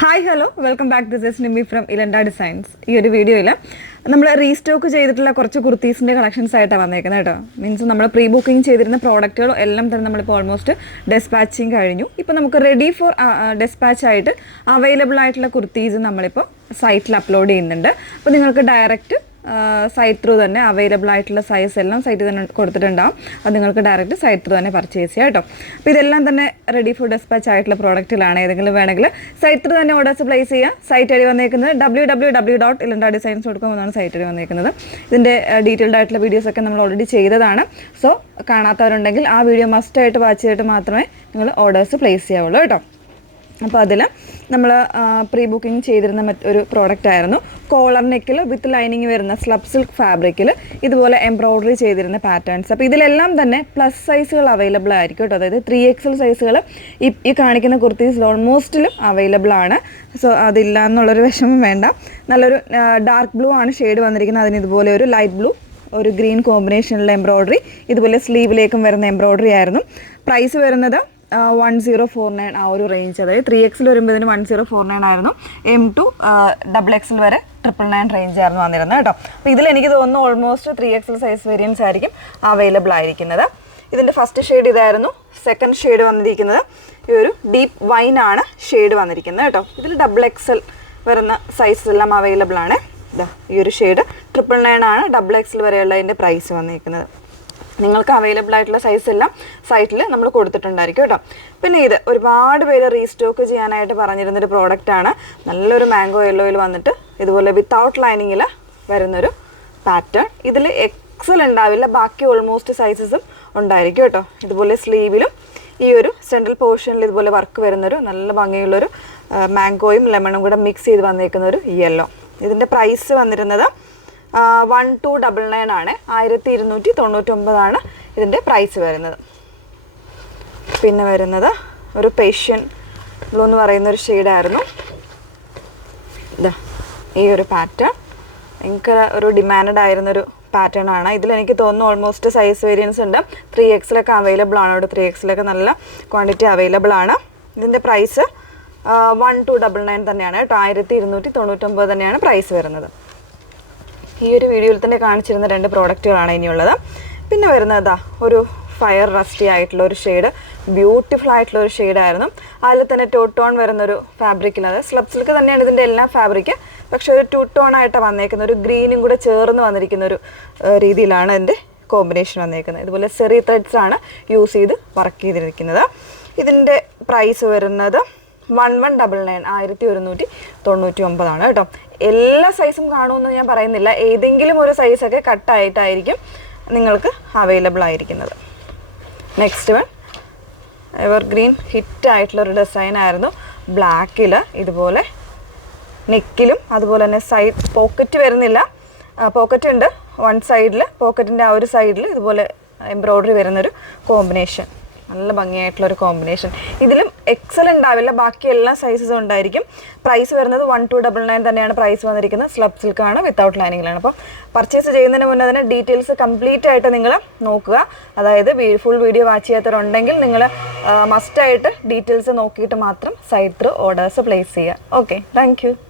Hi hello welcome back. This is Nimi from Elanda designs. ഈ ഒരു വീഡിയോയിൽ നമ്മൾ റീസ്റ്റോക്ക് ചെയ്തിട്ടുള്ള കുറച്ച് കുർത്തീസിൻ്റെ കളക്ഷൻസ് ആയിട്ടാണ് വന്നേക്കുന്നത് കേട്ടോ. മീൻസ് നമ്മൾ പ്രീ ബുക്കിംഗ് ചെയ്തിരുന്ന പ്രോഡക്റ്റുകൾ എല്ലാം തന്നെ നമ്മളിപ്പോൾ ഓൾമോസ്റ്റ് ഡെസ്പാച്ചിങ് കഴിഞ്ഞു. ഇപ്പോൾ നമുക്ക് റെഡി ഫോർ ഡെസ്പാച്ച് ആയിട്ട് അവൈലബിൾ ആയിട്ടുള്ള കുർത്തീസ് നമ്മളിപ്പോൾ സൈറ്റിൽ അപ്ലോഡ് ചെയ്യുന്നുണ്ട്. അപ്പോൾ നിങ്ങൾക്ക് ഡയറക്റ്റ് സൈറ്റ് ത്രൂ തന്നെ അവൈലബിൾ ആയിട്ടുള്ള സൈസ് എല്ലാം സൈറ്റിൽ തന്നെ കൊടുത്തിട്ടുണ്ടാകും. അത് നിങ്ങൾക്ക് ഡയറക്റ്റ് സൈറ്റ് ത്രൂ തന്നെ പർച്ചേസ് ചെയ്യാം കേട്ടോ. അപ്പോൾ ഇതെല്ലാം തന്നെ റെഡി ഫോർ ഡെസ്പാച്ച് ആയിട്ടുള്ള പ്രോഡക്റ്റിലാണ്. ഏതെങ്കിലും വേണമെങ്കിൽ സൈറ്റ് ത്രൂ തന്നെ ഓർഡേഴ്സ് പ്ലേസ് ചെയ്യുക. സൈറ്റ് ഐ ഡി വന്നേക്കുന്നത് www.ilandadesigns.com എന്നാണ് സൈറ്റ് ഐ ഡി വന്നേക്കുന്നത്. ഇതിൻ്റെ ഡീറ്റെയിൽഡ് ആയിട്ടുള്ള വീഡിയോസൊക്കെ നമ്മൾ ഓൾറെഡി ചെയ്തതാണ്. സോ കാണാത്തവരുണ്ടെങ്കിൽ ആ വീഡിയോ മസ്റ്റായിട്ട് വാച്ച് ചെയ്തിട്ട് മാത്രമേ നിങ്ങൾ ഓർഡേഴ്സ് പ്ലേസ് ചെയ്യാവുള്ളൂ കേട്ടോ. അപ്പോൾ അതിൽ നമ്മൾ പ്രീ ബുക്കിംഗ് ചെയ്തിരുന്ന ഒരു പ്രോഡക്റ്റ് ആയിരുന്നു. കോളർ നെക്കിൽ വിത്ത് ലൈനിങ് വരുന്ന സ്ലബ് സിൽക്ക് ഫാബ്രിക്കിൽ ഇതുപോലെ എംബ്രോയ്ഡറി ചെയ്തിരുന്ന പാറ്റേൺസ്. അപ്പോൾ ഇതിലെല്ലാം തന്നെ പ്ലസ് സൈസുകൾ അവൈലബിൾ ആയിരിക്കും കേട്ടോ. അതായത് 3XL സൈസുകൾ ഈ കാണിക്കുന്ന കുർത്തീസിൽ ഓൾമോസ്റ്റിലും അവൈലബിൾ ആണ്. സോ അതില്ല എന്നുള്ളൊരു വിഷമം വേണ്ട. നല്ലൊരു ഡാർക്ക് ബ്ലൂ ആണ് ഷെയ്ഡ് വന്നിരിക്കുന്നത്. അതിന് ഇതുപോലെ ഒരു ലൈറ്റ് ബ്ലൂ ഒരു ഗ്രീൻ കോമ്പിനേഷനിലുള്ള എംബ്രോയ്ഡറി, ഇതുപോലെ സ്ലീവിലേക്കും വരുന്ന എംബ്രോയ്ഡറി ആയിരുന്നു. പ്രൈസ് വരുന്നത് 1049 ആ ഒരു റേഞ്ച്. അതായത് 3XL വരുമ്പോഴത്തേന് 1049 ആയിരുന്നു. M to XXL വരെ 999 റേഞ്ച് ആയിരുന്നു വന്നിരുന്നത് കേട്ടോ. അപ്പോൾ ഇതിൽ എനിക്ക് തോന്നുന്നു ഓൾമോസ്റ്റ് 3XL സൈസ് വേരിയൻസ് ആയിരിക്കും അവൈലബിൾ ആയിരിക്കുന്നത്. ഇതിൻ്റെ ഫസ്റ്റ് ഷെയ്ഡ് ഇതായിരുന്നു. സെക്കൻഡ് ഷെയ്ഡ് വന്നിരിക്കുന്നത് ഈ ഒരു ഡീപ്പ് വൈൻ ആണ് ഷെയ്ഡ് വന്നിരിക്കുന്നത് കേട്ടോ. ഇതിൽ XXL വരുന്ന സൈസ് എല്ലാം അവൈലബിൾ ആണ്. ഇതാ ഈ ഒരു ഷെയ്ഡ് 999 ആണ്. XXL വരെയുള്ളതിൻ്റെ പ്രൈസ് വന്നിരിക്കുന്നത്. നിങ്ങൾക്ക് അവൈലബിൾ ആയിട്ടുള്ള സൈസ് എല്ലാം സൈറ്റിൽ നമ്മൾ കൊടുത്തിട്ടുണ്ടായിരിക്കും കേട്ടോ. പിന്നെ ഇത് ഒരുപാട് പേര് റീസ്റ്റോക്ക് ചെയ്യാനായിട്ട് പറഞ്ഞിരുന്നൊരു പ്രോഡക്റ്റാണ്. നല്ലൊരു മാംഗോ യെല്ലോയിൽ വന്നിട്ട് ഇതുപോലെ വിത്തൗട്ട് ലൈനിങ്ങിൽ വരുന്നൊരു പാറ്റേൺ. ഇതിൽ XL ഉണ്ടാവില്ല, ബാക്കി ഓൾമോസ്റ്റ് സൈസസും ഉണ്ടായിരിക്കും കേട്ടോ. ഇതുപോലെ സ്ലീവിലും ഈ ഒരു സെൻട്രൽ പോർഷനിൽ ഇതുപോലെ വർക്ക് വരുന്നൊരു നല്ല ഭംഗിയുള്ളൊരു മാംഗോയും ലെമണും കൂടെ മിക്സ് ചെയ്ത് വന്നിരിക്കുന്നൊരു യെല്ലോ. ഇതിൻ്റെ പ്രൈസ് വന്നിരുന്നത് 1299 ആണ്. 1299 ആണ് ഇതിൻ്റെ പ്രൈസ് വരുന്നത്. പിന്നെ വരുന്നത് ഒരു പേഷ്യൻ ബ്ലൂ എന്ന് പറയുന്നൊരു ഷെയ്ഡായിരുന്നു. ഇതാ ഈ ഒരു പാറ്റേൺ ഭയങ്കര ഒരു ഡിമാൻഡ് ആയിരുന്നൊരു പാറ്റേൺ ആണ്. ഇതിലെനിക്ക് തോന്നുന്നു ഓൾമോസ്റ്റ് സൈസ് വേരിയൻസ് ഉണ്ട്. 3XL ഒക്കെ അവൈലബിൾ ആണ്. ഇവിടെ 3XL ഒക്കെ നല്ല ക്വാണ്ടിറ്റി അവൈലബിൾ ആണ്. ഇതിൻ്റെ പ്രൈസ് 1299 തന്നെയാണ് കേട്ടോ. 1299 തന്നെയാണ് പ്രൈസ് വരുന്നത്. ഈ ഒരു വീഡിയോയിൽ തന്നെ കാണിച്ചിരുന്ന 2 പ്രോഡക്റ്റുകളാണ് ഇനിയുള്ളത്. പിന്നെ വരുന്നതാ ഒരു ഫയർ റസ്റ്റി ആയിട്ടുള്ള ഒരു ഷെയ്ഡ്, ബ്യൂട്ടിഫുൾ ആയിട്ടുള്ള ഒരു ഷെയ്ഡായിരുന്നു. അതിൽ തന്നെ ടൂ ടോൺ വരുന്നൊരു ഫാബ്രിക്കിൽ, അതായത് സ്ലബ് സിൽക്ക് തന്നെയാണ് ഇതിൻ്റെ എല്ലാം ഫാബ്രിക്ക്, പക്ഷെ ഒരു ടൂ ടോൺ ആയിട്ട് വന്നേക്കുന്ന ഒരു ഗ്രീനും കൂടെ ചേർന്ന് വന്നിരിക്കുന്ന ഒരു രീതിയിലാണ് ഇതിൻ്റെ കോമ്പിനേഷൻ വന്നേക്കുന്നത്. ഇതുപോലെ സെറി ത്രെഡ്സ് ആണ് യൂസ് ചെയ്ത് വർക്ക് ചെയ്തിരിക്കുന്നത്. ഇതിൻ്റെ പ്രൈസ് വരുന്നത് 1199 1199 ആണ് കേട്ടോ. എല്ലാ സൈസും കാണുമെന്ന് ഞാൻ പറയുന്നില്ല. ഏതെങ്കിലും ഒരു സൈസൊക്കെ കട്ടായിട്ടായിരിക്കും നിങ്ങൾക്ക് അവൈലബിൾ ആയിരിക്കുന്നത്. നെക്സ്റ്റ് വൺ എവർഗ്രീൻ ഹിറ്റ് ആയിട്ടുള്ളൊരു ഡിസൈൻ ആയിരുന്നു. ബ്ലാക്കിൽ ഇതുപോലെ നെക്കിലും അതുപോലെ തന്നെ സൈഡ് പോക്കറ്റ് വരുന്നില്ല, പോക്കറ്റ് ഉണ്ട് വൺ സൈഡിൽ. പോക്കറ്റിൻ്റെ ആ ഒരു സൈഡിൽ ഇതുപോലെ എംബ്രോയ്ഡറി വരുന്നൊരു കോമ്പിനേഷൻ, നല്ല ഭംഗിയായിട്ടുള്ളൊരു കോമ്പിനേഷൻ. ഇതിലും XL ഉണ്ടാവില്ല, ബാക്കി എല്ലാ സൈസസും ഉണ്ടായിരിക്കും. പ്രൈസ് വരുന്നത് 1299 തന്നെയാണ് പ്രൈസ് വന്നിരിക്കുന്നത്. സ്ലബ് സിൽക്കാണ്, വിത്തൗട്ട് ലൈനിങ്ങിലാണ്. അപ്പോൾ പർച്ചേസ് ചെയ്യുന്നതിന് മുന്നേ തന്നെ ഡീറ്റെയിൽസ് കംപ്ലീറ്റ് ആയിട്ട് നിങ്ങൾ നോക്കുക. അതായത് ഫുൾ വീഡിയോ വാച്ച് ചെയ്യാത്തവരുണ്ടെങ്കിൽ നിങ്ങൾ മസ്റ്റായിട്ട് ഡീറ്റെയിൽസ് നോക്കിയിട്ട് മാത്രം സൈറ്റ് ത്രൂ ഓർഡേഴ്സ് പ്ലേസ് ചെയ്യുക. Okay, thank you.